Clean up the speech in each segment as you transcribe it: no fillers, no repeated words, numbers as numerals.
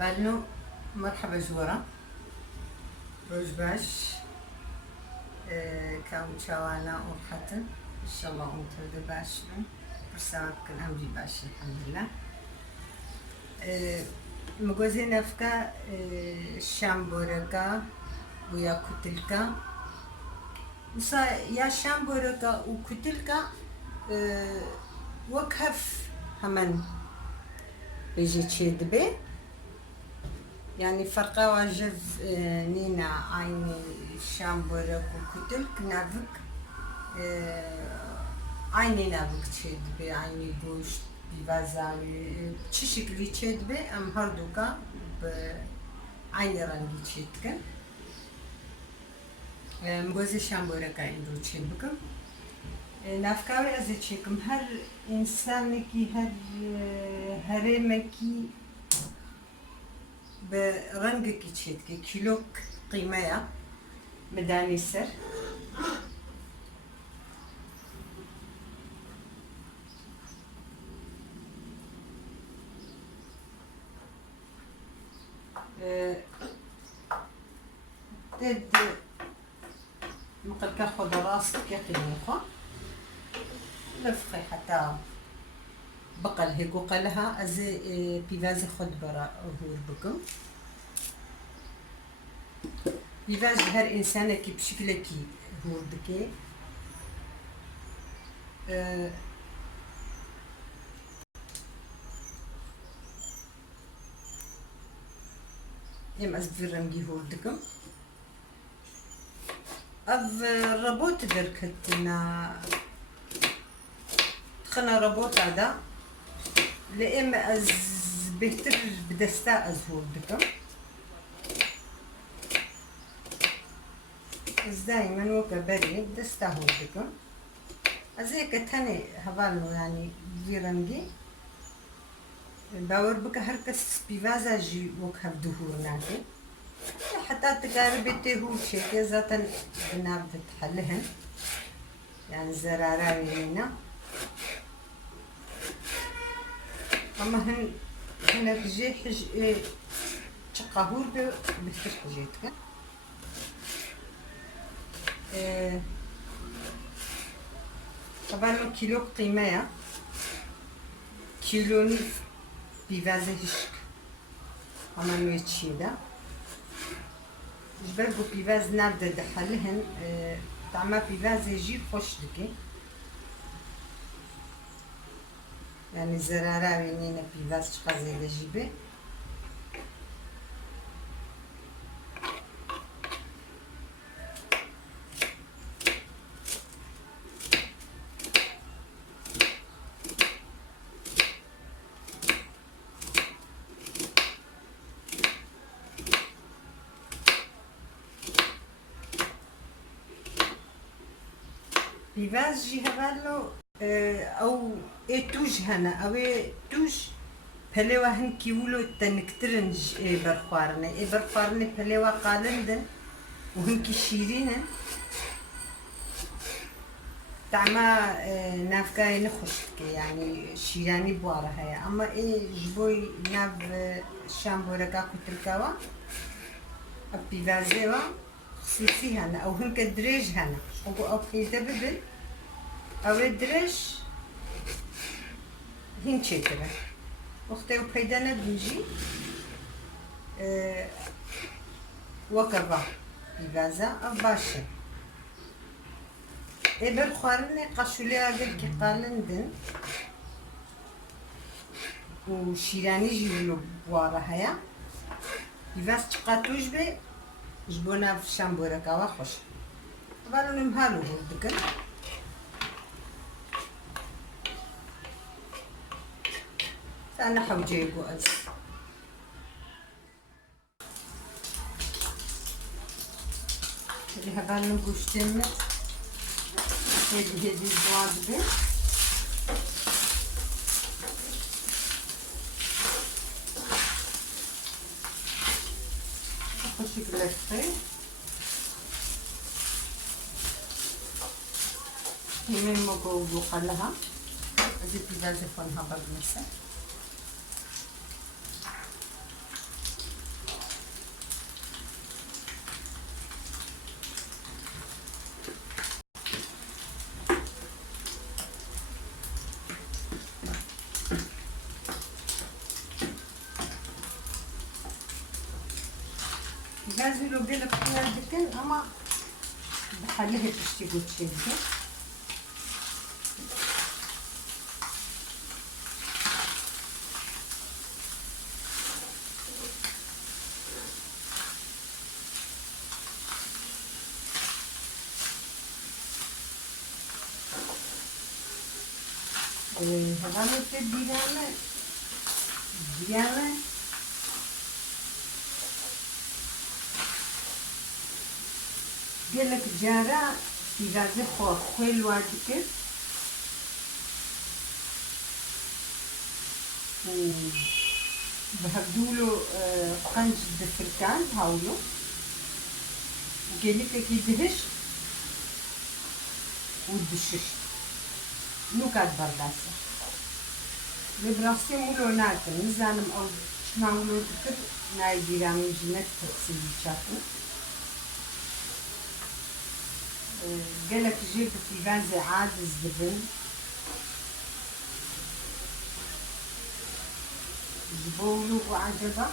قبلنا مرحبا زورا روج باش كاو تشاوانا ورحتن ان شاء الله انت باش برسامك الامجي باش الحمد لله. مغوزينا فكا شامبوركا ويا كتلكا وصا يا شامبوركا وكتلكا وكهف همان بيجي تشيدبي يعني فرقا واجب نينا عيني شامبورك وكتلك نافك عيني نافك تشيدبي عيني بوشت ببازاوي تشيشكلي تشيدبي ام هردوكا بعيني رنجي تشيدكن مغوزي شامبورك عندو تشيدبكم نافكاوي ازيتشيكم هر انسانكي هر هرمكي برنجك تشيدكي كيلوك قيمة مداني سر تد مقد كاخد راسك يا قيمة لفقي حتى بقل هيك وقلها ازي بيفازي خد برا هور بكم بيفاز هر انسانة كي بشكلكي هور بكي يم ازفر رنجي هور دكم اف ربوت دركتنا خنا ربوت عدا لإم از بهتر بدستا ازهور دكم از دايما وكا بري بدستا هور دكم ازيك تاني هبالو يعني فيرنجي باور بك هركس بيفازا جي وكا بدهور ناكي حتى تقاربي تهور شيكي ذاتا بناب تحلهن يعني زراراوي هنا اما هنا بجي حج تقهور بفتر حجيتك طبعا كيلو قيمة كيلو نيف بيفازي هشك اما نويتشي دا جبربو بيفاز نابدا دحلهن تعمى بيفاز يجي خوش دكي يعني زراراوي نينا بيفاز تقازي لجيبه بيفاز جي هبالو او توج هنا او توج بلوا هن كيولو تنكترنج برخوارنا برخوارنا بلوا قالندن وهن كشيرين تعما نافكاي نخشك يعني شيراني بوارا هيا اما جبوي ناف شامبوركا كتلكاوا بيفازيوا خصيصي هنا او هن كدريج هنا او خيزة ببل او دريش هين تشيكرا وقتها وبيدانا بنجي وكبا بيفازا او باشا ابر خوارني قاشولي اگر كي قالندن وشيراني جيولو بوارا هيا بيفاز تقاتوش بي جبونا في شامبوركا واخوش طبعا نمهالو هردكن أنا حوجيبو أز اللي هبالنا قوشتين هدي الزواد بي أخشي بلفقي همين مقو بوقلها أزي بيفازي فونها بالمسا Pivazı lo gelip kullandıkken ama بحاله تشتي قوتشيكي هذا ديامة قالك جارة في غازي خويل واردك وبهبدولو قنج دفركان هاولو وقالك كي دهش ودشش نوكات برداسة لبراسي مولو ناكل نزانم او شناولو تكر ناي ديرامي جنات تقسيلي شاكو قالك جيب في غازي عادز دبن زبولو وعجبه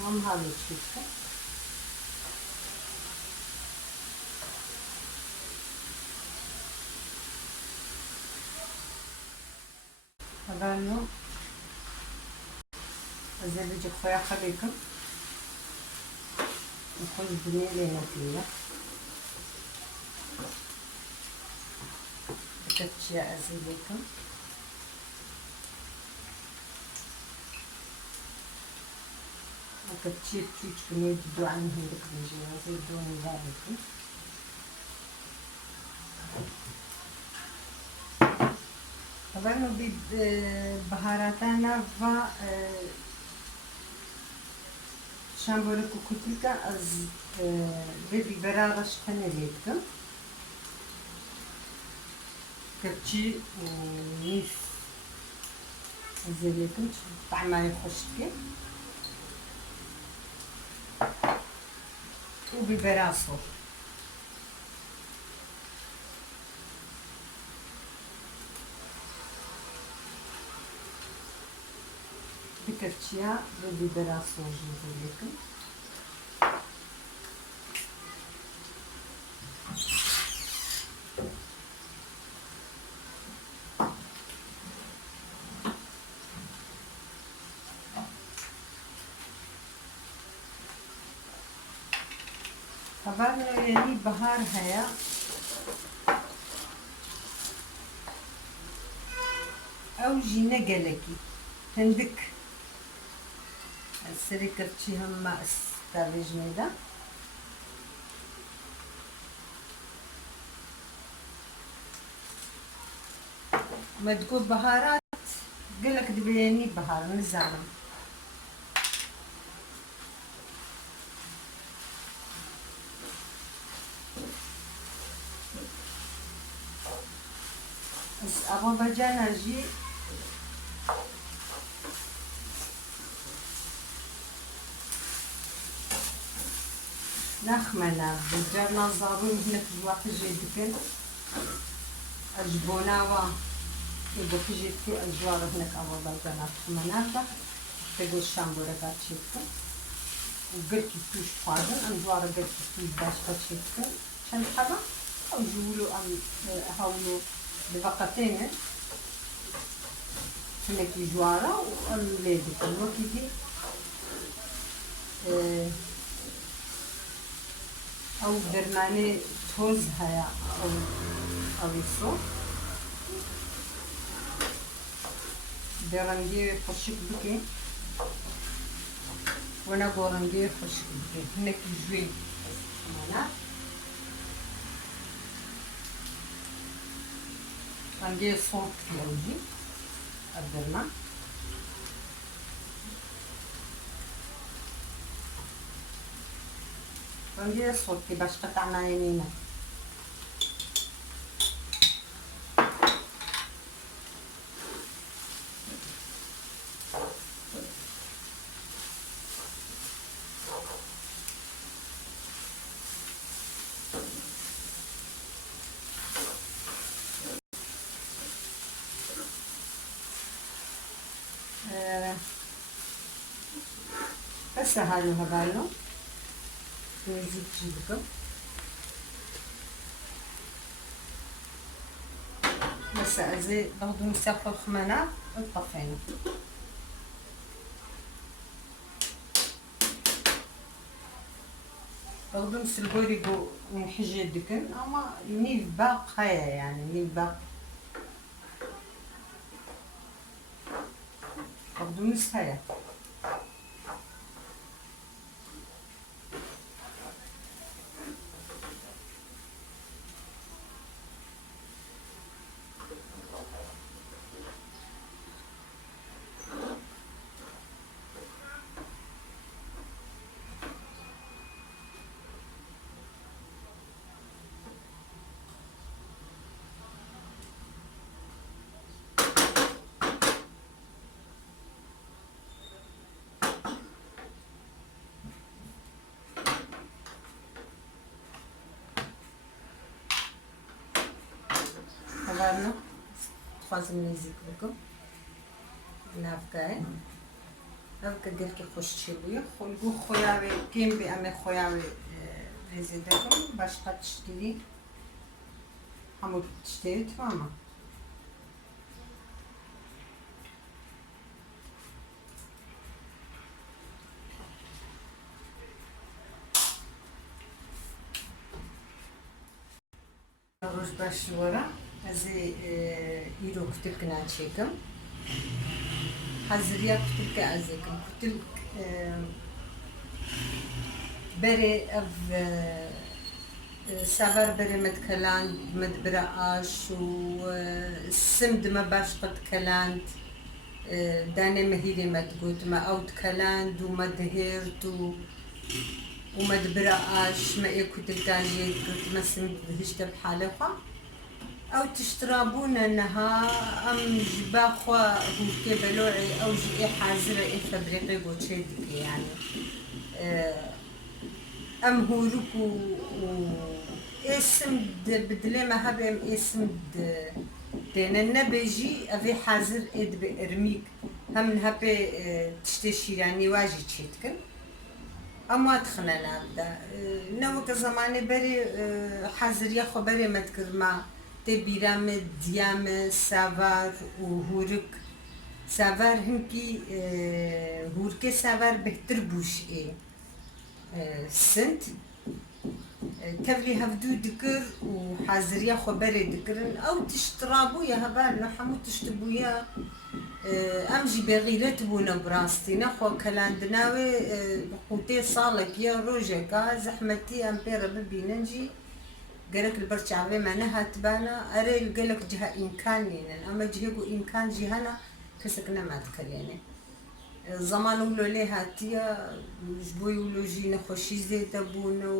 هم هذا الشيء هذا انه الزبيج خويا خليكم نكون الدنيا لينا فيها كتشي ازيلكم وكتشي تشوشكم يدو عن هيدك بنجي زيدوني ذلك طبعا بهاراتنا و شامبورك وكتلكا از بدي برارش تنليكم كتشي نيف زيلكم طعمها يخشتكي وببراسو بكرتشيا وببراسو زيلكم طبعا يعني بهار هيا او جينا قلقي هندك السري كرتشي هم استابي جميلة ما تقول بهارات قلك دبياني بهار نزعلم أبغى بجانا جي نخمنا بجرنا الزابون هنا في الوقت جيدكن أجبوناوا يبقى في جيدكي أجوار هناك أبغى بجانا خمنا تقول شامبورة باتشيكا وقلت توش فاضل أنجوار قلت توش باش باتشيكا شن حبا أو جولو أم هاولو بوقتين هناك جوارة والليدك الوكيدي أو درماني توز هيا أو يسو درنجي خشك بكي وانا غورنجي خشك بكي هناك جوي مانا رنجي صوت كلاوجي الدرما رنجي صوت كي باش قطعنا يمينا سهل هبالو نزيد جيبكم بس زي باخدو نسخو الخمانة ونطفينا باخدو نسلقو ريقو نحجي الدكن اما نيف باق هيا يعني نيف باق باخدو نص هيا هبالنا تخازم نزيك بكم نافكاي هاكا قلكي خوش تشيبويا خلقو خوياوي كيم بي امي خوياوي ريزيدكم باش تشتري همو تشتري تماما روش باش ورا هزي ايرو كتلك ناتشيكم حزريا كتلك ازيكم كتلك بري اف سافر بري متكلان مدبرقاش و السمد ما باش قد كلاند داني مهيري ما تقول ما اوت كلاند وما دهيرت وما دبرقاش ما ايكو تلقاني قلت ما سمد هشت بحالقة او تشترابون انها ام جباخوا هو كبلوعي او جي حازرة اي فبريقي بوشيدك يعني ام هورك و اسم بدلي ما هبم اسم دين النبيجي افي حازر اد بارميك هم هبي تشتشي يعني واجي تشيتكن اما تخنا نابدا نوك زماني بري حازر ياخو بري متكر ما تبيرام ديام سافار وهورك سافار هنكي هوركي سافار بهتر بوش ايه سنت كفلي هفدو دكر وحازريا خبري دكرن او تشترابو يا هبال نحمو تشتبو يا امجي بغيرت بونا براستي نخو كلاندناوي قوتي صالك يا روجكا زحمتي امبيرا ببيننجي قالك البرشعبي معناها تبانا اري قالك جهه امكاني اما جهه امكان جهنا كسكنا ما تكليني زمان ولو ليه هاتيا جبوي ولو جينا خوشي زيت ابونا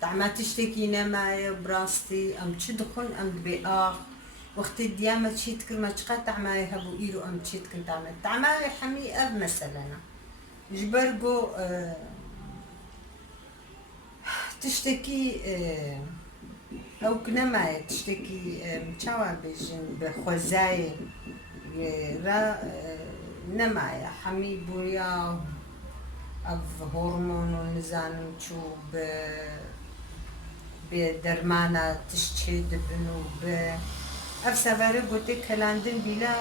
طعما تشتكينا معايا براستي ام تشدخن ام بآخ وقت الديامة تشيتكر ما تشقى معايا هبو ايرو ام تشيتكر طعما حمي اب مثلا جبرقو تشتكي او كنا معايا تشتكي متشاوى بجن بخوزاي را نمايا حمي بويا اف هرمون ونزان تشوب بدرمانة تشتشي دبنو اف سفاري قوتي كلاندن بلا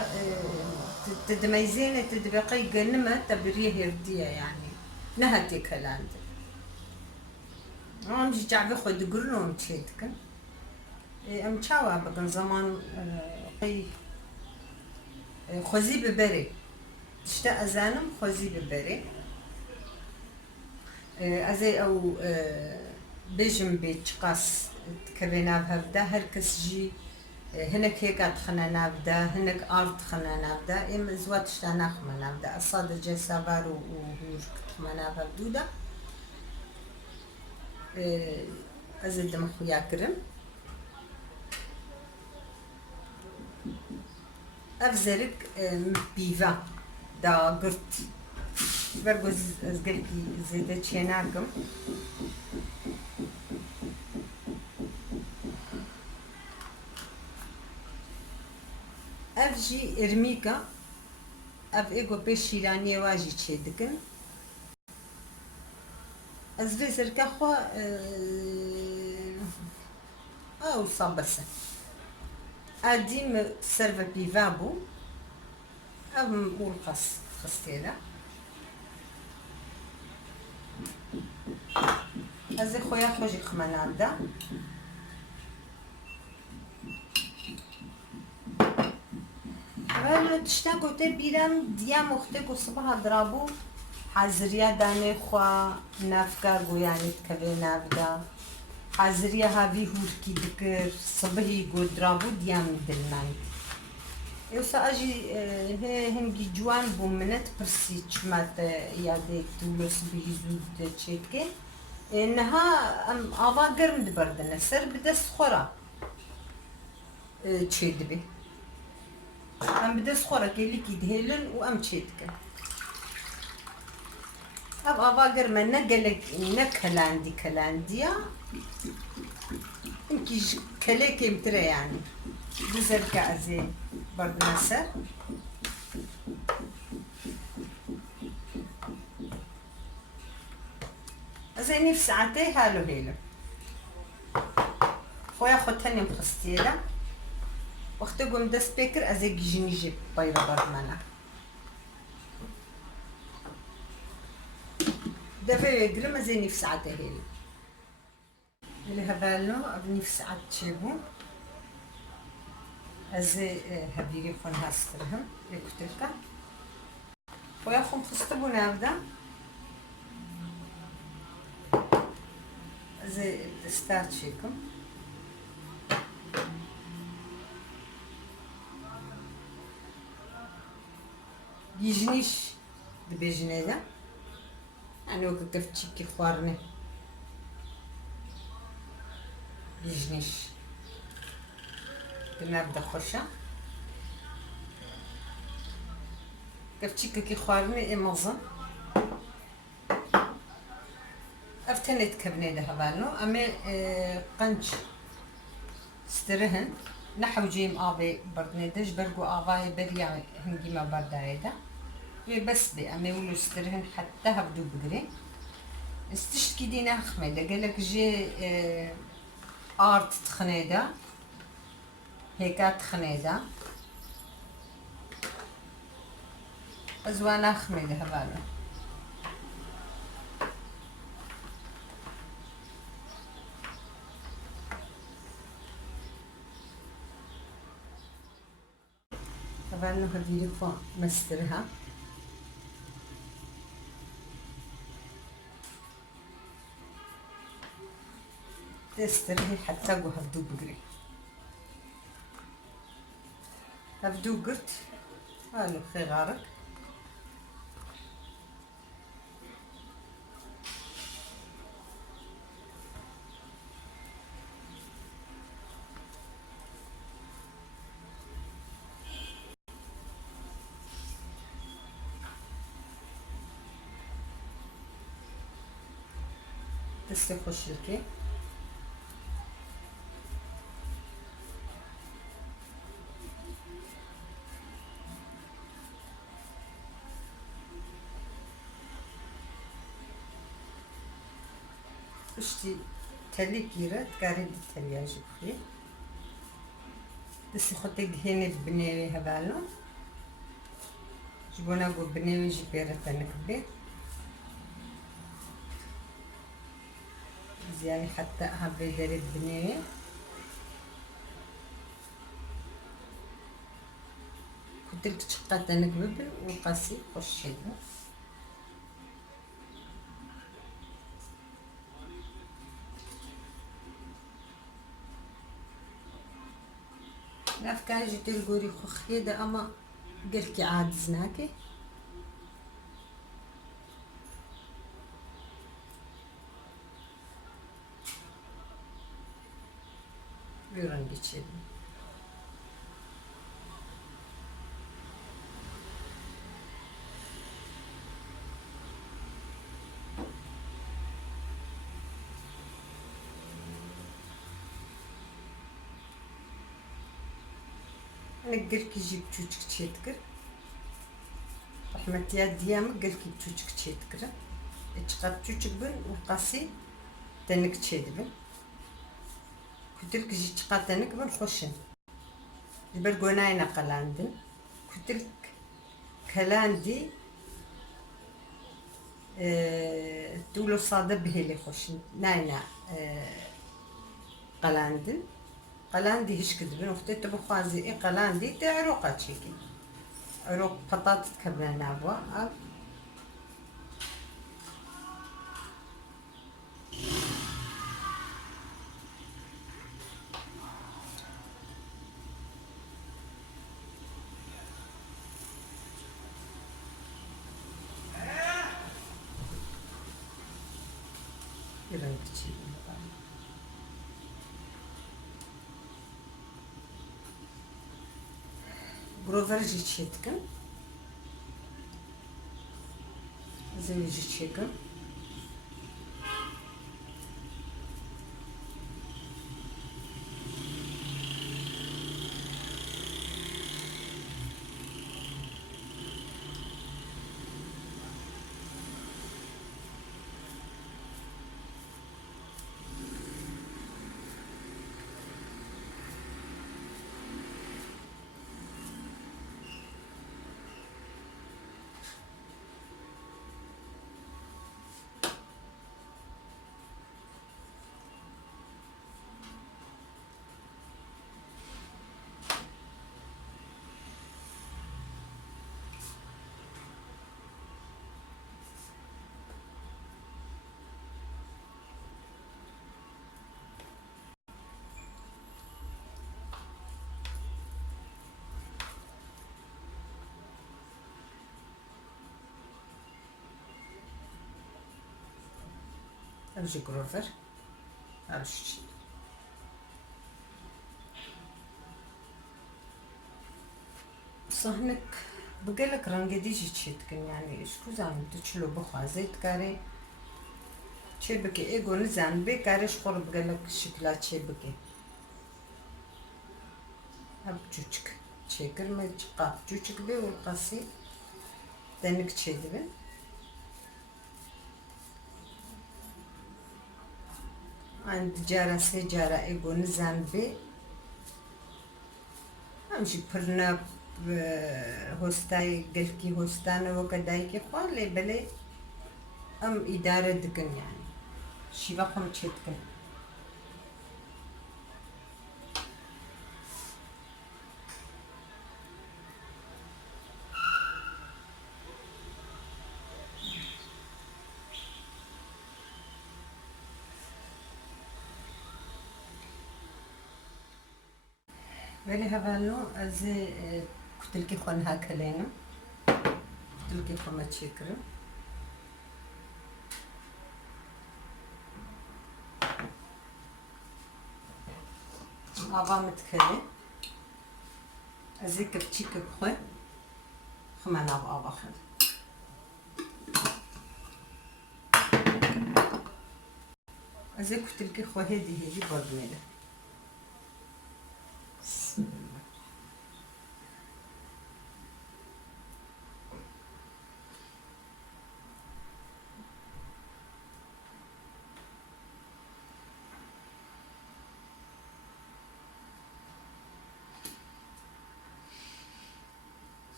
تدميزين تدبقي قنمة تبريه يردية يعني نهتي كلاندن عم جعبي خود قرنو متشيتكن ام تشاوى بقن زمان خوزي ببري تشتا ازانم خوزي ببري ازي او بيجم بيتشقاس تكبينا بهبدا هركس جي هناك هيك ادخلنا نابدا هناك ارض خلنا نابدا ام زوات تشتا ناخما نابدا الصاد جي سافارو وهوش كتخمنا بهبدودا ازي دم خويا كرم افزرك بيفا دا قرت برقز ازقلكي زيدة شيناكم افجي ارميكا اف ايقو بيش شيرانية واجي تشيدكن أزفي زركاخوا أو صابسة أديم سيرفا بيفابو أم والقص خستيلا أزي خويا خوجي خمانادا أنا تشتاقو تبيرم ديام أختك وصبها ضربو حزريا داني خوا نافكا يعني تكبي نافدا حزريا هافي هوركي دكر صبحي قدرابو ديام دلنايت يوسا أجي هنجي جوان بومنت برسي چمات يادي تولوس بيزود تشيتكي إنها أم آوا قرم دبردنا سر بدس خورا تشيد بي أم بدس خورا كيلي كيدهيلن وأم تشيتكي أب آوا قرم نقلك نكلاندي كلانديا يمكن كليك يمتري يعني بزرك أزي برد نسر أزي نفس ساعتي هالو هيلو خويا خوتني مخستيلا وقت قوم دس بكر أزي جيني جيب بايرا برمانا دفع يقرم أزي نفس ساعتي هيلو اللي هبالو أبني في ساعات تشيبو أزي هبيري فون هاسترهم يكتلك خويا خو مخستبو نابدا زي ستارت شيكم يجنيش دبيجني دا أنا وقف تشيكي خوارني يجنيش بنبدا خوشة كيف تشيكي كي خوارني إمازن أفتنت كبني ده هبالو أمي قنش سترهن نحو جيم آبي بردنيدش برقو آباي بريا هنجي ما بردايدا بس بي أمي ولو سترهن حتى هبدو بقري استشتكي دينا خميدة قالك جي آرت تخنيدة هيكات تخنيدة أزوانا خميدة هبالو طبعا هذه لكم مسترها تسترهي حتى هفدو بقري هفدو قرت هالو خيغارك دستي خوشلكي اشتي تلي كيرة تقاري التلياج بخي دستي خوتي هيني بنيوي هبالو جبونا قو بنيوي جبيرة تنكبي زياني حتى هبي داري بنيوي كنت لك تشقات نكبب وقاسي خوشيدو الأفكار جيت القوري خخيدة أما قلكي عاد زناكي بيرنجي تشيلي نقلكي جيب تشوتك تشيتكر رحمة يا ديامك قلكي بتشوتك تشيتكر çıkart küçük bin ukası denik çeydi bin. Kütül kişi çıkart denik bin hoşun. Bir gönayna kalandın. Kütül kalandi دولو صادة بهلي خوشن ناينا قلاندن قلاندي هش كدبن وقتي تبو خوازي اي قلاندي تي عروقة تشيكي عروق بطاطا كبنا نابوا يرنك تشيكي بروفر جي تشيتكن زي جي تشيكن أبجي بروفر أبجي صهنك بقالك رنجدي جي تشيتكن يعني شكو زعما تشلو بخوازي تكاري تشيبكي ايغو نزان بي كاريش قرب قالك شكلا تشيبكي هب جوجك تشيكر ما تشقا جوجك بي والقاسي دانك تشيدبن عند جارة سيجارة ايغو نزان بي همشي برناب هوستاي قلكي هوستانا وكدايكي خوالي بلي ام إدارة دكن يعني شي بقم تشيتكن بلي هبالو ازي كتلكي خون هاكلينو كتلكي خون ما تشيكرو أبا متكلي أزيك بتشيك بخوي خمان أبا خد أزيك تلقي خوي هدي برضميلة بسم الله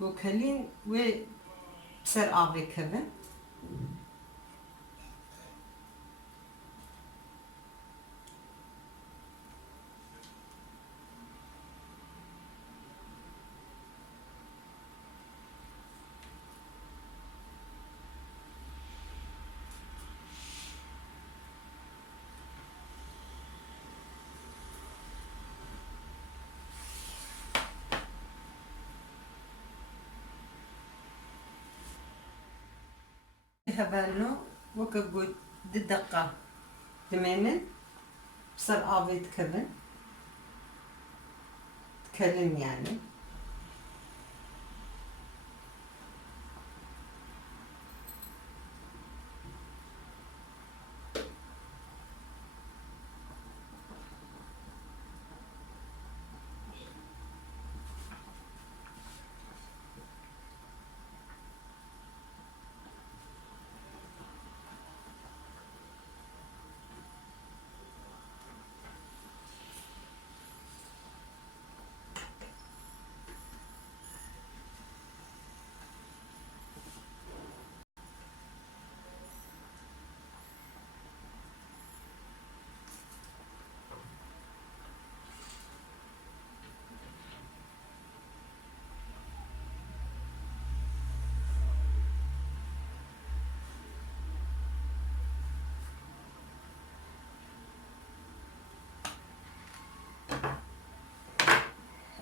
وكلين و بسر آبي كبن هبالو وكقول دقة دمينن بسر آبي تكبن تكلم يعني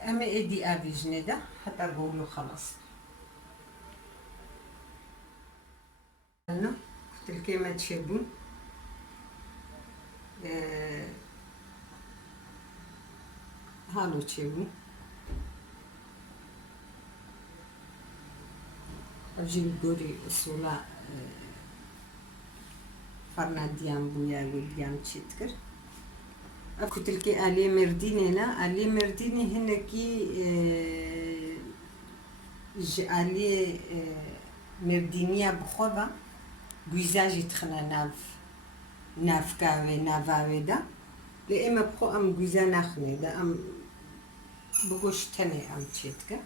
اما ايدي افيجني ده حتى اقوله خلاص قلت لكي ما تشبون هالو تشبون اجي بوري اصولا فرنا ديان بويا وديان تشتكر اكو تلكي الي مرديني لا الي مرديني هنكي الي مردينيا بخوبا بويزاجي تخنا ناف كاوي نافاوي دا لإما بخو ام بويزا ناخني دا ام بقوش تاني ام تشتكر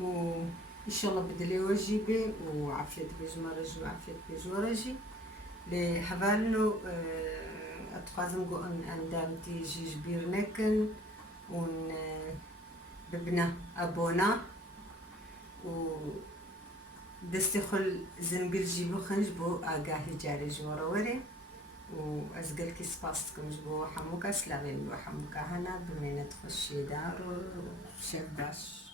وإن شاء الله بدلي وجيبي وعافية بجمرج وعافية بجورجي لحبالنو أتقازم قو أن دامتي جيج بيرنكن ون ببنا أبونا و دستي خل زنقل جيبو خنج بو آقاهي جاري جورا وري وأزقل كي سباستكم جبو حموكا سلامين بو حموكا هنا بمينة تخشي دار وشباش